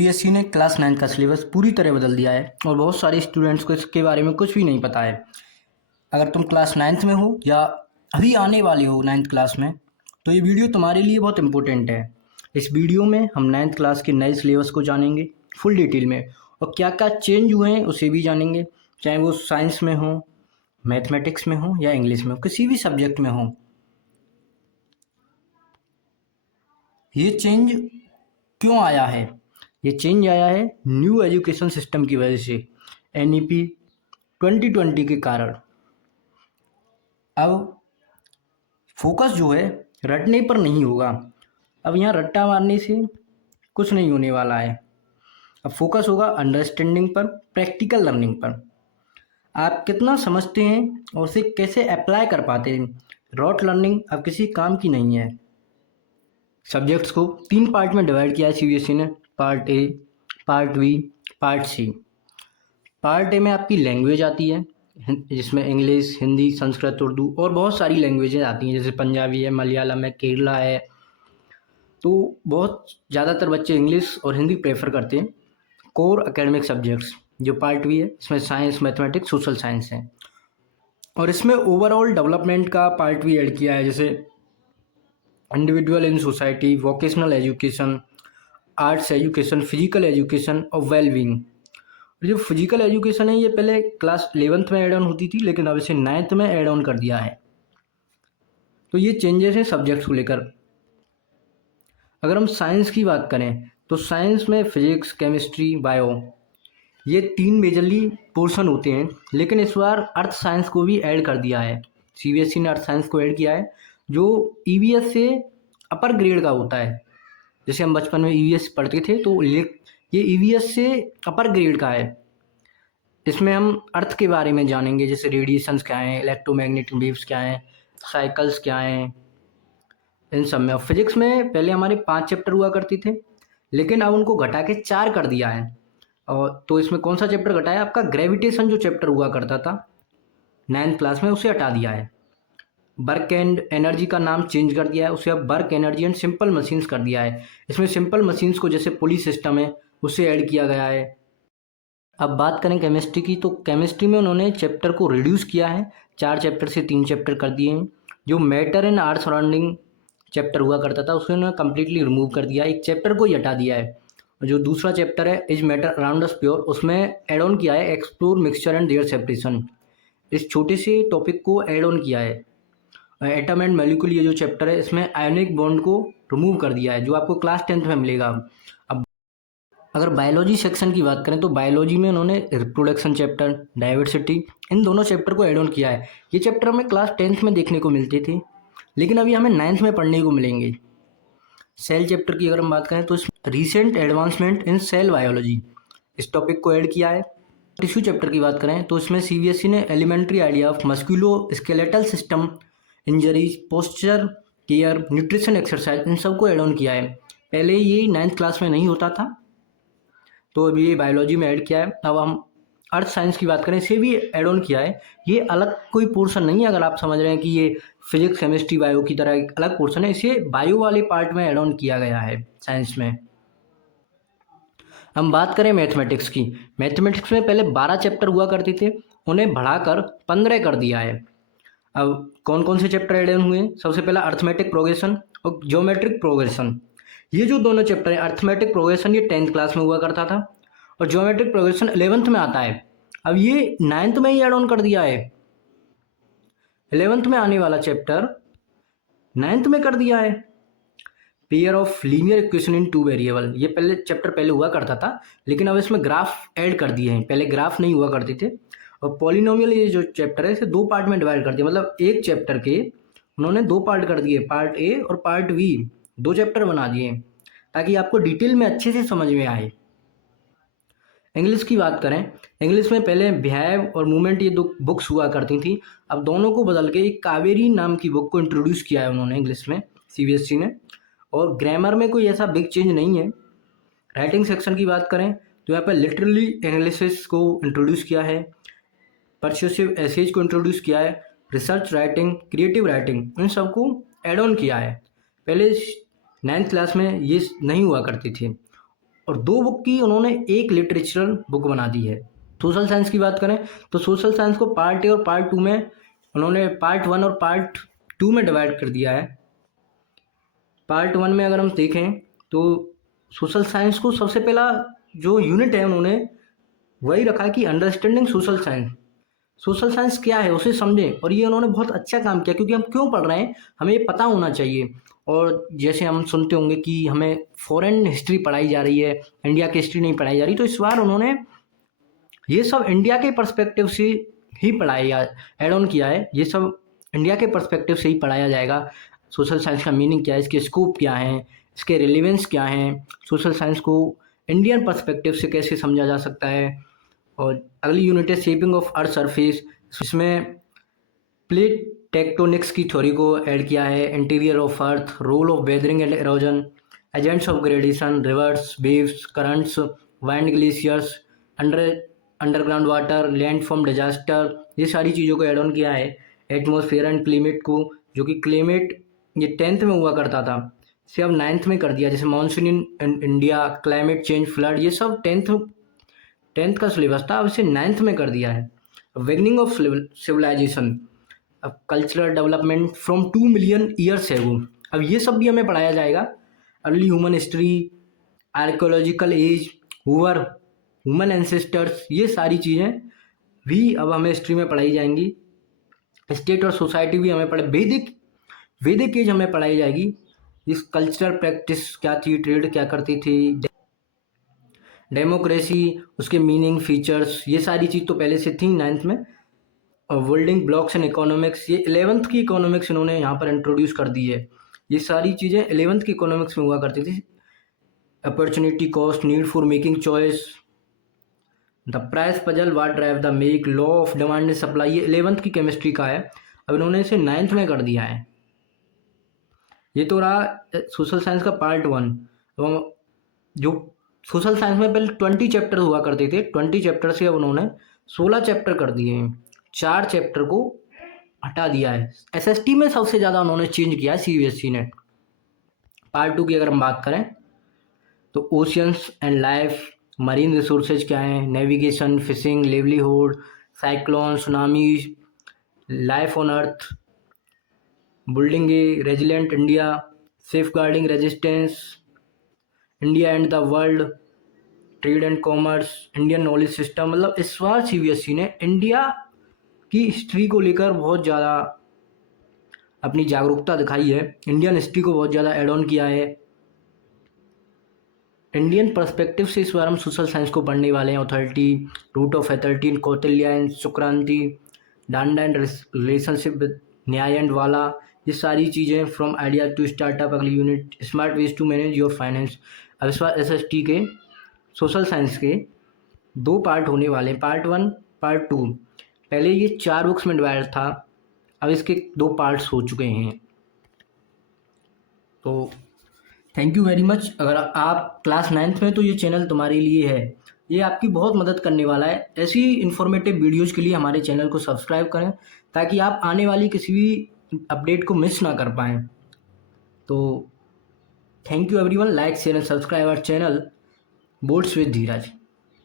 CBSE ने class 9 का syllabus पूरी तरह बदल दिया है और बहुत सारे स्टूडेंट्स को इसके बारे में कुछ भी नहीं पता है। अगर तुम क्लास 9th में हो या अभी आने वाले हो 9th क्लास में, तो ये वीडियो तुम्हारे लिए बहुत इंपॉर्टेंट है। इस वीडियो में हम 9th क्लास के नए सिलेबस को जानेंगे फुल डिटेल में, और क्या क्या चेंज हुए हैं उसे भी जानेंगे, चाहे वो साइंस में हो, मैथमेटिक्स में हो या इंग्लिश में हो, किसी भी सब्जेक्ट में हो। ये चेंज क्यों आया है? ये चेंज आया है न्यू एजुकेशन सिस्टम की वजह से, एनईपी 2020 के कारण। अब फोकस जो है रटने पर नहीं होगा। अब यहाँ रट्टा मारने से कुछ नहीं होने वाला है। अब फोकस होगा अंडरस्टैंडिंग पर, प्रैक्टिकल लर्निंग पर। आप कितना समझते हैं और उसे कैसे अप्लाई कर पाते हैं। रॉट लर्निंग अब किसी काम की नहीं है। सब्जेक्ट्स को 3 पार्ट में डिवाइड किया है सीबीएसई ने, part A, part B, part C. Part A में आपकी लैंग्वेज आती है, जिसमें इंग्लिश, हिंदी, संस्कृत, उर्दू और बहुत सारी लैंग्वेजेज आती हैं, जैसे पंजाबी है, मलयालम है, केरला है। तो बहुत ज़्यादातर बच्चे इंग्लिश और हिंदी प्रेफर करते हैं। कोर एकेडमिक सब्जेक्ट्स जो पार्ट बी है, इसमें साइंस, मैथमेटिक्स, सोशल साइंस है। और इसमें ओवरऑल डेवलपमेंट का पार्ट भी ऐड किया है, जैसे individual in society, vocational education, arts education, physical education और वेलबींग। जो फिजिकल एजुकेशन है ये पहले क्लास 11th में ऐड ऑन होती थी, लेकिन अब इसे 9th में ऐड ऑन कर दिया है। तो ये चेंजेस हैं सब्जेक्ट्स को लेकर। अगर हम साइंस की बात करें तो साइंस में फिजिक्स, केमिस्ट्री, बायो, ये 3 मेजरली पोर्शन होते हैं, लेकिन इस बार अर्थ साइंस को भी ऐड कर दिया है। सीबीएसई ने अर्थ साइंस को ऐड किया है, जो ईवीएस से अपर ग्रेड का होता है। जैसे हम बचपन में ईवीएस पढ़ते थे, तो ये ईवीएस से अपर ग्रेड का है। इसमें हम अर्थ के बारे में जानेंगे, जैसे रेडिएशंस क्या हैं, इलेक्ट्रोमैग्नेटिक वेव्स क्या हैं, साइकिल्स क्या हैं, इन सब में। फिजिक्स में पहले हमारे 5 चैप्टर हुआ करते थे, लेकिन अब उनको घटा के 4 कर दिया है। और तो इसमें कौन सा चैप्टर घटा है? आपका ग्रेविटेशन जो चैप्टर हुआ करता था 9th क्लास में, उसे हटा दिया है। वर्क एंड एनर्जी का नाम चेंज कर दिया है, उसे अब work energy and simple machines कर दिया है। इसमें सिंपल मशीन्स को, जैसे पुली सिस्टम है, उसे ऐड किया गया है। अब बात करें केमिस्ट्री की, तो केमिस्ट्री में उन्होंने चैप्टर को रिड्यूस किया है, 4 चैप्टर से 3 चैप्टर कर दिए हैं। जो मैटर एंड आर्थ सराउंडिंग चैप्टर हुआ करता था, उसे उन्होंने कम्प्लीटली रिमूव कर दिया, एक चैप्टर को ही हटा दिया है। जो दूसरा चैप्टर है is matter around us pure, उसमें एड ऑन किया है explore mixture and their separation. इस छोटे से टॉपिक को एड ऑन किया है। एटम एंड मॉलिक्यूल, ये जो चैप्टर है, इसमें आयोनिक बॉन्ड को रिमूव कर दिया है, जो आपको क्लास 10th में मिलेगा। अब अगर बायोलॉजी सेक्शन की बात करें तो बायोलॉजी में उन्होंने रिप्रोडक्शन चैप्टर, डाइवर्सिटी, इन दोनों चैप्टर को एड ऑन किया है। ये चैप्टर हमें क्लास 10th में देखने को मिलते थे, लेकिन अभी हमें 9th में पढ़ने को मिलेंगे। सेल चैप्टर की अगर हम बात करें तो इसमें recent advancement in cell biology, इस टॉपिक को ऐड किया है। टिश्यू चैप्टर की बात करें तो इसमें सीबीएसई ने elementary idea of musculoskeletal system, injuries, posture care, nutrition, exercise, इन सबको ऐड ऑन किया है। पहले ये 9th क्लास में नहीं होता था, तो अभी ये बायोलॉजी में ऐड किया है। अब हम अर्थ साइंस की बात करें, इसे भी ऐड ऑन किया है। ये अलग कोई पोर्शन नहीं है, अगर आप समझ रहे हैं कि ये फिजिक्स, केमिस्ट्री, बायो की तरह एक अलग पोर्शन है, इसे बायो वाले पार्ट में ऐड ऑन किया गया है साइंस में। हम बात करें मैथमेटिक्स की, मैथमेटिक्स में पहले 12 चैप्टर हुआ करते थे, उन्हें बढ़ाकर 15 कर दिया है। अब कौन कौन से चैप्टर ऐड ऑन हुए? सबसे पहला अर्थमेटिक प्रोग्रेशन और ज्योमेट्रिक प्रोग्रेशन। ये जो दोनों चैप्टर हैं, अर्थमेटिक प्रोग्रेशन ये 10th क्लास में हुआ करता था, और ज्योमेट्रिक प्रोग्रेशन 11th में आता है। अब ये 9th में ही ऐड ऑन कर दिया है। 11th में आने वाला चैप्टर 9th में कर दिया है। Pair of linear equation in 2 variable, ये पहले चैप्टर पहले हुआ करता था, लेकिन अब इसमें ग्राफ ऐड कर दिए हैं, पहले ग्राफ नहीं हुआ करते थे। और पॉलिनोमियल, ये जो चैप्टर है, इसे 2 पार्ट में डिवाइड कर दिया, मतलब एक चैप्टर के उन्होंने 2 पार्ट कर दिए, पार्ट ए और पार्ट बी, 2 चैप्टर बना दिए, ताकि आपको डिटेल में अच्छे से समझ में आए। इंग्लिश की बात करें, इंग्लिश में पहले बिहेव और मूवमेंट, ये 2 बुक्स हुआ करती थी, अब दोनों को बदल के एक कावेरी नाम की बुक को इंट्रोड्यूस किया है उन्होंने इंग्लिश में, सीबीएसई ने। और ग्रामर में कोई ऐसा बिग चेंज नहीं है। राइटिंग सेक्शन की बात करें तो यहाँ पर लिटरली एनालिसिस को इंट्रोड्यूस किया है, परस्यूसिव एसेज को इंट्रोड्यूस किया है, रिसर्च राइटिंग, क्रिएटिव राइटिंग, इन सबको एड ऑन किया है। पहले 9th क्लास में ये नहीं हुआ करती थी। और 2 बुक की उन्होंने एक लिटरेचरल बुक बना दी है। सोशल साइंस की बात करें तो सोशल साइंस को पार्ट ए और पार्ट 2 में उन्होंने पार्ट 1 और पार्ट 2 में डिवाइड कर दिया है। पार्ट 1 में अगर हम देखें तो सोशल साइंस को सबसे पहला जो यूनिट है उन्होंने वही रखा है कि understanding social science. Social science क्या है उसे समझें, और ये उन्होंने बहुत अच्छा काम किया क्योंकि हम क्यों पढ़ रहे हैं हमें ये पता होना चाहिए। और जैसे हम सुनते होंगे कि हमें फॉरेन हिस्ट्री पढ़ाई जा रही है, इंडिया की हिस्ट्री नहीं पढ़ाई जा रही, तो इस बार उन्होंने ये सब इंडिया के पर्सपेक्टिव से ही पढ़ाया, एड ऑन किया है। ये सब इंडिया के पर्सपेक्टिव से ही पढ़ाया जाएगा। सोशल साइंस का मीनिंग क्या है, इसके स्कोप क्या है, इसके रिलेवेंस क्या हैं, सोशल साइंस को इंडियन पर्सपेक्टिव से कैसे समझा जा सकता है। और अगली यूनिट है शेपिंग ऑफ अर्थ सरफेस। इसमें प्लेट टेक्टोनिक्स की थ्योरी को ऐड किया है, interior of earth, role of weathering and erosion, agents of gradation, rivers, waves, currents, wind, glaciers, underground water, land form disaster, ये सारी चीज़ों को ऐड ऑन किया है। एटमॉस्फेयर एंड क्लाइमेट को, जो कि क्लाइमेट ये 10th में हुआ करता था, इसे अब 9th में कर दिया। जैसे monsoon in India, climate change, flood, ये सब 10th का सिलेबस था, अब इसे 9th में कर दिया है। बिगनिंग ऑफ सिविलाइजेशन, अब cultural development from 2 million years ago, अब ये सब भी हमें पढ़ाया जाएगा। Early human history, archaeological age, human ancestors, ये सारी चीज़ें भी अब हमें हिस्ट्री में पढ़ाई जाएंगी। स्टेट और सोसाइटी भी हमें वैदिक एज हमें पढ़ाई जाएगी। इस कल्चरल प्रैक्टिस क्या थी, ट्रेड क्या करती थी, डेमोक्रेसी, उसके मीनिंग, फीचर्स, ये सारी चीज़ तो पहले से थी 9th में। और वर्ल्डिंग ब्लॉक्स एंड इकोनॉमिक्स, ये 11th की इकोनॉमिक्स इन्होंने यहाँ पर इंट्रोड्यूस कर दी है। ये सारी चीज़ें 11th की इकोनॉमिक्स में हुआ करती थी। Opportunity cost, need for making choice, the price puzzle, what drive the make, law of demand and supply, ये 11th की केमिस्ट्री का है। अब इन्होंने इसे 9th में कर दिया है। ये तो रहा सोशल साइंस का पार्ट 1। जो सोशल साइंस में पहले 20 चैप्टर हुआ करते थे, 20 चैप्टर से अब उन्होंने 16 चैप्टर कर दिए हैं। 4 चैप्टर को हटा दिया है। एसएसटी में सबसे ज़्यादा उन्होंने चेंज किया है सीबीएसई ने। पार्ट 2 की अगर हम बात करें तो oceans and life, marine resources क्या हैं, navigation, fishing, livelihood, cyclone, tsunami, life on earth, building a resilient India, safeguarding resistance, India and the world, trade and commerce, Indian knowledge system. मतलब इस बार सीबीएसई ने India की history को लेकर बहुत ज़्यादा अपनी जागरूकता दिखाई है। इंडियन हिस्ट्री को बहुत ज़्यादा एड ऑन किया है। इंडियन पर्सपेक्टिव से इस बार हम सोशल साइंस को पढ़ने वाले हैं। Authority, root of authority, Kautilya and Shukraniti, danda and relationship with nyaya and वाला, ये सारी चीज़ें फ्रॉम आइडिया टू स्टार्टअप। अगली unit smart ways to manage your finance. अब इस बार एसएसटी के सोशल साइंस के 2 पार्ट होने वाले, पार्ट 1, पार्ट 2। पहले ये 4 बुक्स में डिवाइड था, अब इसके 2 पार्ट्स हो चुके हैं। तो थैंक यू वेरी मच। अगर आप क्लास 9th में तो ये चैनल तुम्हारे लिए है, ये आपकी बहुत मदद करने वाला है। ऐसी इन्फॉर्मेटिव वीडियोज़ के लिए हमारे चैनल को सब्सक्राइब करें ताकि आप आने वाली किसी भी अपडेट को मिस ना कर पाएँ। तो thank you everyone, like share and subscribe our channel boards with Dheeraj.